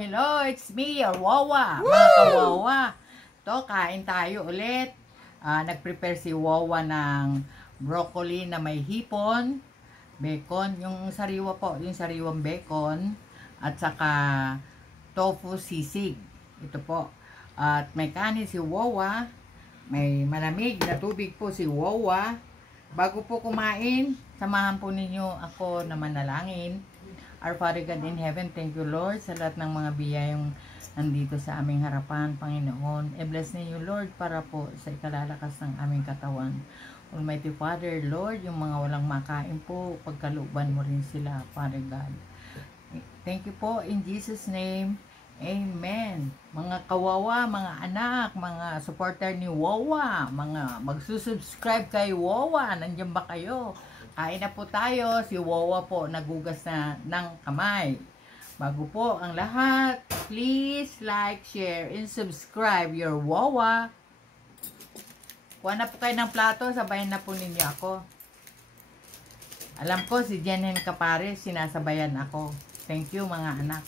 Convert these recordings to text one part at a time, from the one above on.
Hello, it's me, your Wawa, mga kawawa. To, kain tayo ulit. Nag-prepare si Wawa ng broccoli na may hipon, bacon, yung sariwa po, yung sariwang bacon, at saka tofu sisig. Ito po. At may kanin si Wawa, may malamig na tubig po si Wawa. Bago po kumain, samahan po ninyo ako na manalangin. Our Father God in heaven, thank you Lord sa lahat ng mga biyayang nandito sa aming harapan, Panginoon. I-bless ninyo Lord para po sa ikalalakas ng aming katawan. Almighty Father, Lord, yung mga walang makain po, pagkalooban mo rin sila, Father God. Thank you po in Jesus' name. Amen. Mga kawawa, mga anak, mga supporter ni Wawa, mga magsusubscribe kay Wawa, nandiyan ba kayo? Kain na po tayo. Si Wawa po nagugas na ng kamay. Bago po ang lahat, please like, share, and subscribe your Wawa. Kuha na po kayo ng plato, sabayan na po ninyo ako. Alam ko si Jenen Capares, sinasabayan ako. Thank you mga anak.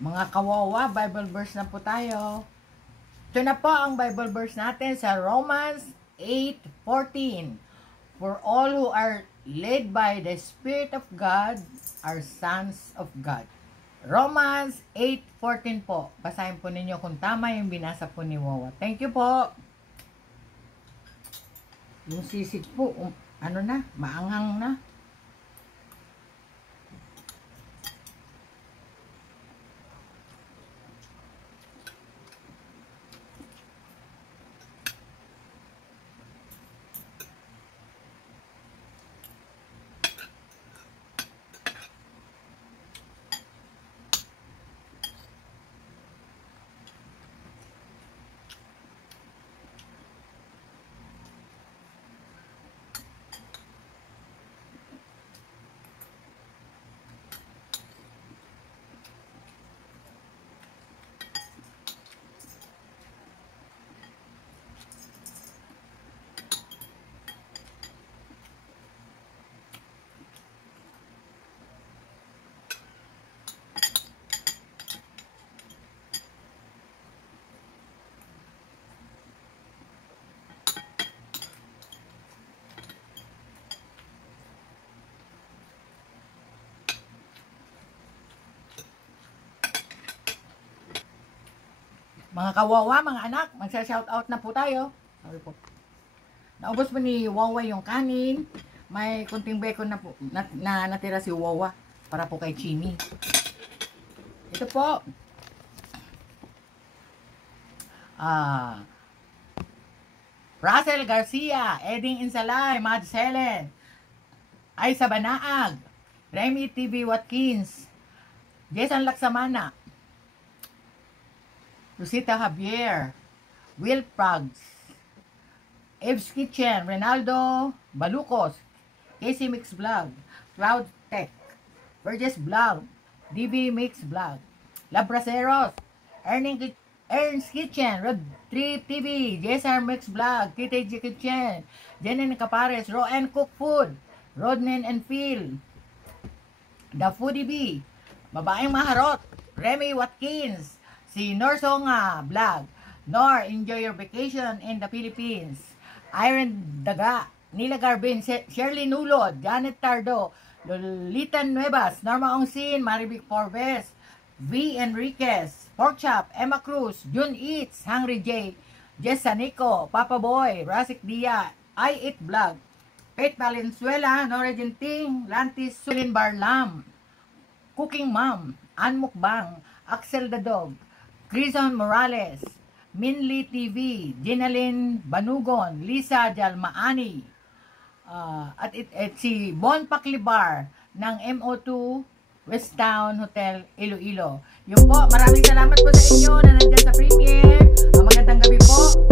Mga kawawa, Bible verse na po tayo. Ito na po ang Bible verse natin sa Romans 8:14. For all who are led by the Spirit of God are sons of God. Romans 8:14 po. Basahin po ninyo kung tama yung binasa po ni Wawa. Thank you po. Yung sisig po, ano na, maanghang na. Mga kawawa, mga anak, magsa-shoutout na po tayo. Sorry po. Naubos mo ni Wawa yung kanin. May kunting bacon na po na natira si Wawa para po kay Chimi. Ito po. Russell Garcia, Eding Insalay, Mad Selen, Aisa Banaag, Remy TV Watkins, Jason Laksamana, Rosita Javier, Will Prags, Eve's Kitchen, Renaldo Balucos, Casey Mix Vlog, Cloud Tech, Burgess Vlog, DB Mix Vlog, Labraceros, Ern's Kitchen, Rod Trip TV, JSR Mix Vlog, KTG Kitchen, Jenin Capares, Raw and Cook Food, Rodnen and Phil, The Foodie Bee, Babaeng Maharot, Remy Watkins, si Norsonga Vlog, Nor, enjoy your vacation in the Philippines, Iron Daga, Nila Garbin, Shirley Nulod, Janet Tardo, Lolita Nuevas, Norma Ongsin, Marivic Forbes, V. Enriquez, Porkchop, Emma Cruz, Jun Eats, Hungry J, Jess Sanico, Papa Boy, Rasik Dia, I Eat Vlog, Kate Valenzuela, Nora Genting, Lantis Sulin Barlam, Cooking Mom, Ann Mukbang, Axel the Dog, Grison Morales, Minli TV, Ginalyn Banugon, Lisa Jalmaani, at si Bon Paklibar ng MO2 West Town Hotel Iloilo. Yun po, maraming salamat po sa inyo na nandyan sa premiere. Magandang gabi po.